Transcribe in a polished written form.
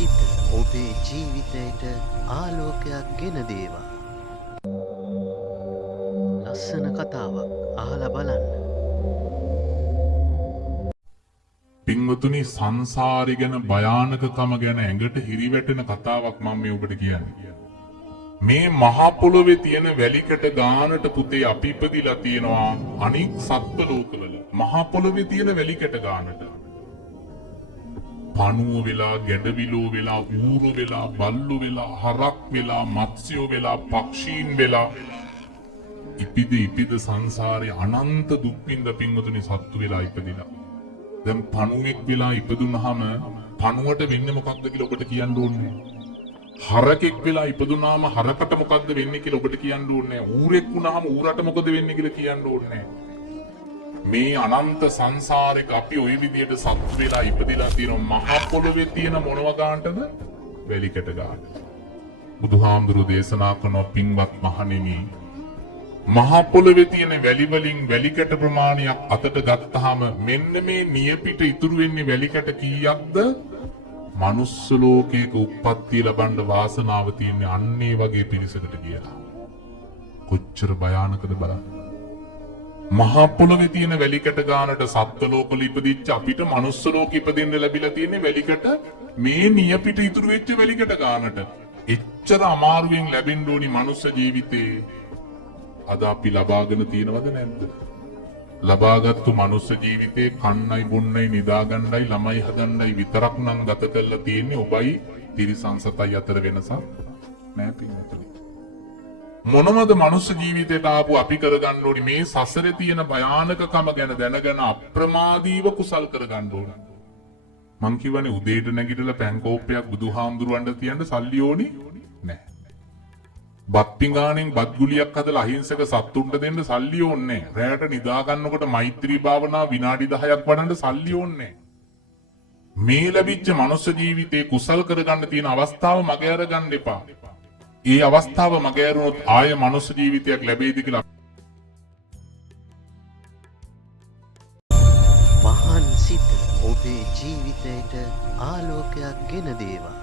සිත ඔබේ ජීවිතයට ආලෝකයක් ගෙන දේවා. ලස්සන කතාවක් අහලා බලන්න. පින්වතුනි සංසාරي ගැන භයානකකම ගැන ඇඟට හිරිවැටෙන කතාවක් මම මේ ඔබට කියන්නේ. මේ මහා පොළොවේ තියෙන වැලිකට ගානට පුතේ අපි ඉපදිලා තියෙනවා අනික් සත්ත්ව ලෝකවල. මහා පොළොවේ තියෙන වැලිකට ගානට. පණුව වෙලා, ගැඩවිලෝ වෙලා, ඌරු වෙලා, බල්ලු වෙලා, හරක් වෙලා, මත්ස්‍යෝ වෙලා, පක්ෂීන් වෙලා ඉපිද සංසාරේ අනන්ත දුක් විඳ පින්වතුනි සත්තු වෙලා ඉපදිලා. දැන් පණුවෙක් වෙලා ඉපදුනහම පණුවට වෙන්නේ මොකක්ද කියලා ඔබට කියන්න ඕනේ. හරකෙක් වෙලා ඉපදුනාම හරකට මොකක්ද වෙන්නේ කියලා ඔබට කියන්න ඕනේ. ඌරෙක් වුණාම ඌරට මොකද වෙන්නේ කියලා කියන්න ඕනේ. මේ අනන්ත සංසාරෙක අපි ওই විදියට සත්තු වෙලා ඉපදිලා තියෙන මහා පොළොවේ තියෙන මොනව ගන්නටද? වැලිකට ගන්න. බුදුහාමුදුරු දේශනා කරන පින්වත් මහණෙනි මහා පොළොවේ තියෙන වැලි වලින් වැලිකට ප්‍රමාණයක් අතට ගත්තාම මෙන්න මේ නියපිට ඉතුරු වෙන්නේ වැලිකට කීයක්ද? මනුස්ස ලෝකයක උප්පත්තිය ලබන්න වාසනාව තියෙන අන්නේ වගේ පිරිසකට කියලා. කොච්චර භයානකද බලන්න. මහා පොළොවේ තියෙන වැලිකට ගානට සත්ත්ව ලෝකවල ඉපදිච්ච අපිට මනුස්ස ලෝකෙ ඉපදින්න ලැබිලා තියෙන වැලිකට මේ නියපිට ඉතුරු වෙච්ච වැලිකට ගානට එච්චර අමාරුවෙන් ලැබෙන්න ඕනි මනුස්ස ජීවිතේ අද අපි ලබාගෙන තියෙනවද නැද්ද? ලබාගත්තු මනුස්ස ජීවිතේ කන්නයි බොන්නයි නිදාගන්නයි ළමයි හදන්නයි විතරක් නම් ගත කරලා තියෙන්නේ ඔබයි තිරිසන් සතයි අතර වෙනසක් නෑ පින්වතුනි. මොනවද මනුස්ස ජීවිතයට ආපු අපි කරගන්න ඕනි මේ සසරේ තියෙන භයානකකම ගැන දැනගෙන අප්‍රමාදීව කුසල් කරගන්න ඕන. මං කියවනේ උදේට නැගිටලා පෑන් කෝප්පයක් බුදුහාමුදුරුවන්ට තියන්න සල්ලි ඕනි නෑ. බත් පිඟානෙන් බත් ගුලියක් හදලා අහිංසක සත්තුන්ට දෙන්න සල්ලි ඕනේ නැහැ. රැයට නිදා ගන්නකොට මෛත්‍රී භාවනා විනාඩි 10ක් වඩන්න සල්ලි ඕනේ නැහැ. මේ ලැබිච්ච මනුස්ස ජීවිතේ කුසල් කරගන්න තියෙන අවස්ථාව මගේ අරගන්න එපා. ඒ අවස්ථාව මගේ අරුණොත් ආය මනුස්ස ජීවිතයක් ලැබෙයිද කියලා මහන් සිත ඔබේ ජීවිතයට ආලෝකයක් ගෙන දේවා.